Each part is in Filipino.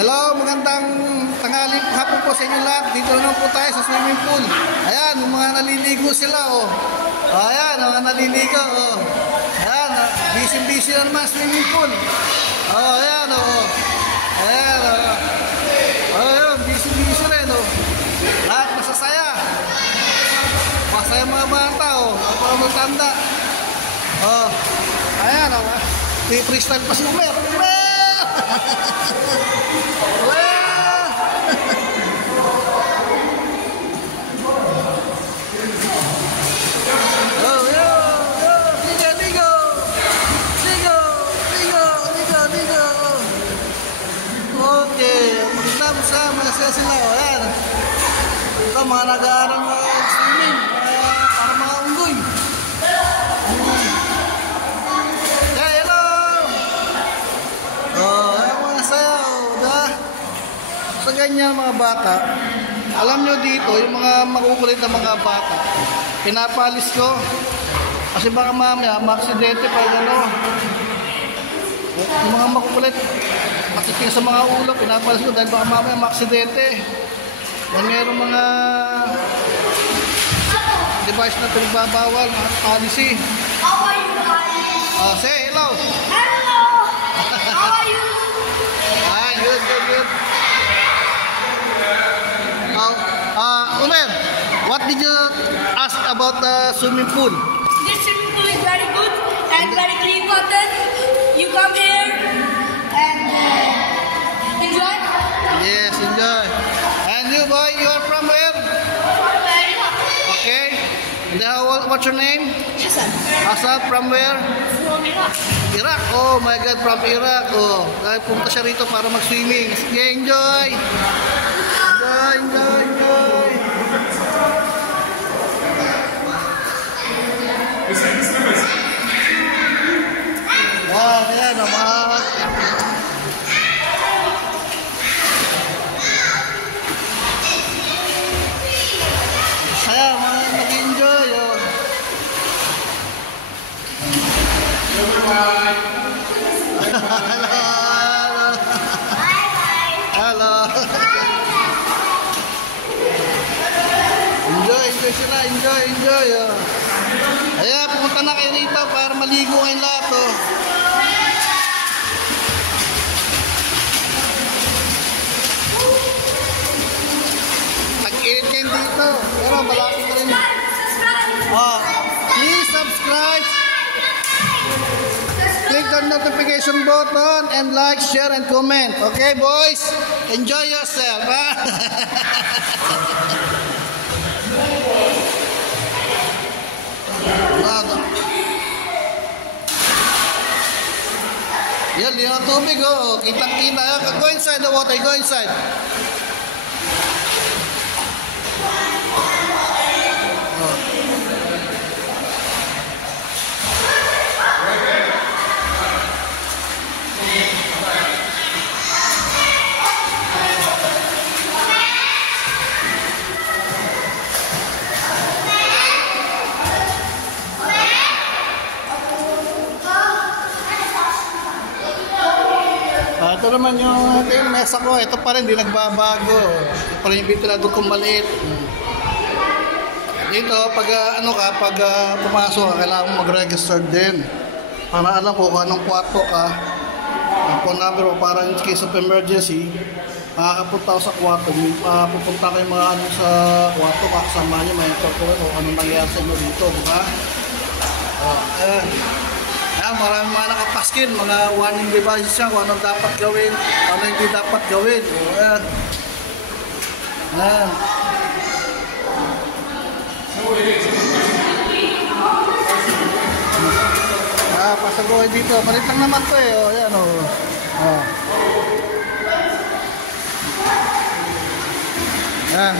Hello, magandang tanghali hapon po sa inyo lahat. Dito naman po tayo sa swimming pool. Ayan, yung mga naliligo sila, oh. Ayan, mga naliligo, oh. Ayan, busy-busy na naman swimming pool. Oh, ayan, oh. Ayan, oh. Ayan, busy-busy rin, oh. Lahat masasaya. Masaya mga bata, oh. Para magtanda. Oh. Ayan, oh. Freestyle pa si Umer. Masaya sila, ayan. Ito mga nag-aaral swimming para mga unggoy. Yeah, hello! Ayan mga sayaw. Sa ganyan mga bata, alam nyo dito, yung mga makukulit na mga bata, pinapalis ko. Kasi baka mamaya, maksidente pa yung ano. Yung mga makukulit, matiting sa mga ulo, pinapalis ko dahil baka mamaya maksidente. Yan mayroong mga device na pinagbabawal, mga policy. How are you guys? Say hello. Hello. How are you? Good. Umer, what did you ask about the swimming pool? This swimming pool is very good and very clean water. You come here and enjoy. Yes, enjoy. And you boy, you are from where? Okay. And what's your name? Hassan, from where? From Iraq. Iraq. Oh my God, from Iraq. Oh, dahil pumunta siya rito para mag-swimming. Sige, enjoy. Enjoy. Ayan, naman. Saya, mga nag-enjoy. Hello. Enjoy sila, enjoy. Ayan, pumunta na kayo rito para maligo kayong lahat, oh. Tag-init kayo dito. Pero malapit ka rin. Please subscribe. Click the notification button and like, share, and comment. Okay, boys? Enjoy yourself, ha? Yan, liyan ang tubig, oh. Kitang-kita. Go inside the water. Go inside. Ito naman yung mesa ko. Ito pa rin, di nagbabago. Ito pa rin yung ventilador kong maliit. Dito, pag pumasok ka, kailangan mo mag-register din. Para alam ko kung anong kwarto ka. Ang phone number mo, para in case of emergency, makakapunta ko sa kwarto. Pupunta kayo mga sa kwarto, kakasama nyo, may interpol o anong nangyayari sa inyo dito, diba? Maraming mga nakapaskin, mga warning devices siya, kung anong dapat gawin, ano hindi dapat gawin. Ayan. Pasagoy dito. Palit lang naman to eh. Ayan o. Ayan.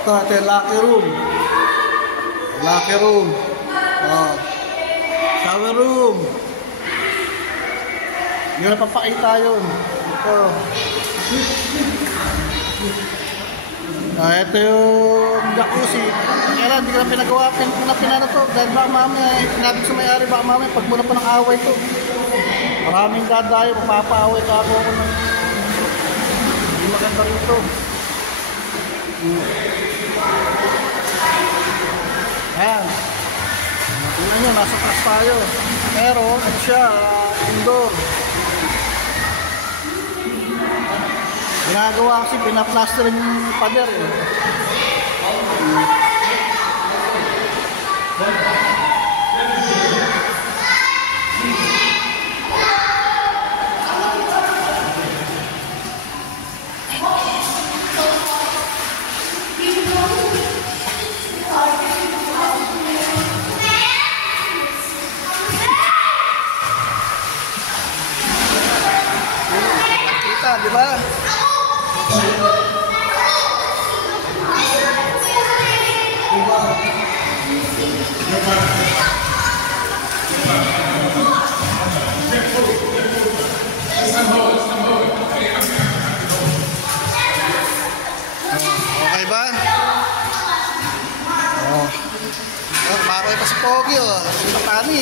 Ito yung locker room. Locker room. Shower room. Yun napapakita yun. Ito. Ito yung jacuzzi. Kaya hindi ko na pinagawa, pinano to. Dahil baka mamaya, sinabi sa may-ari, baka mamaya, pagmula pa ng away to. Maraming dadayo, mapapaaway ka ako ng hindi maganda rito. Ayan. Tingnan nyo, nasa taas tayo. Pero, ano siya, indoor. Ginagawa kasi, pinaplaster yung pader eh. Kita, di ba? Okay ba? Oh. Kumakoy pa si Pogi, oh. Matani.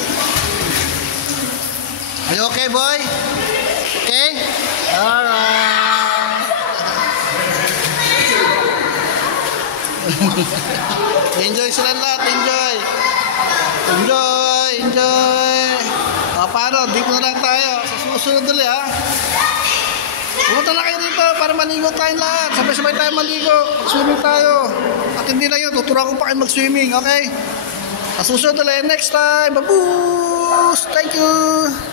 Are you okay, boy? Okay? Alright. Enjoy sila lahat, enjoy. Enjoy. O, paano? Dito na lang tayo. Sa susunod ulit, ha? Pumunta na kayo dito para maligo tayong lahat. Sabay-sabay tayo maligo. Swimming tayo. At hindi lang yun, tuturuan ko pa kayo mag-swimming, okay? Sa susunod ulit, next time. Baboos! Thank you!